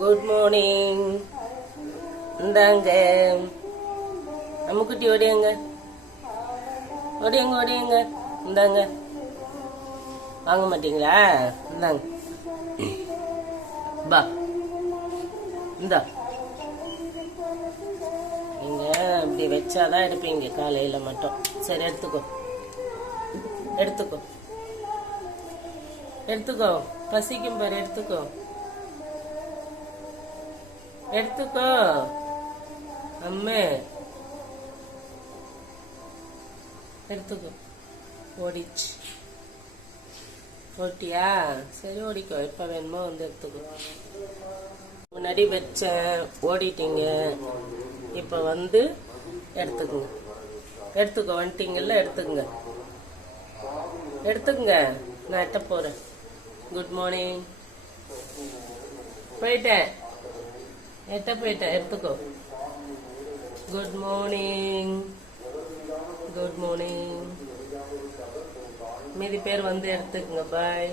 Good morning. இந்தாங்க அம்முக்குட்டி, ஓடியங்க ஓடியங்க ஓடியங்க. இந்தாங்க, வாங்க மாட்டீங்களா? இந்தாங்க, பா இந்தா. நீங்க இப்படி வச்சாதான் எடுப்பீங்க காலையில மட்டும். சரி, எடுத்துக்கோ எடுத்துக்கோ எடுத்துக்கோ. பசிக்கும் பாரு, எடுத்துக்கோ எடுத்துக்கோ. அம்மே எடுத்துக்கோ. ஓடிச்சு. ஓட்டியா? சரி, ஓடிக்கோ. எப்ப வேணுமோ வந்து எடுத்துக்கோ. முன்னாடி வச்சேன், ஓடிட்டீங்க. இப்ப வந்து எடுத்துக்கோங்க. எடுத்துக்கோ. வந்துட்டீங்கல்ல, எடுத்துக்கங்க எடுத்துக்கங்க. நான் எட்ட போறேன். Good morning. போயிட்டேன், எட்ட போயிட்டேன். எடுத்துக்கோ. Good morning. Good morning. மீதி பேர் வந்து எடுத்துக்கங்க. பாய்.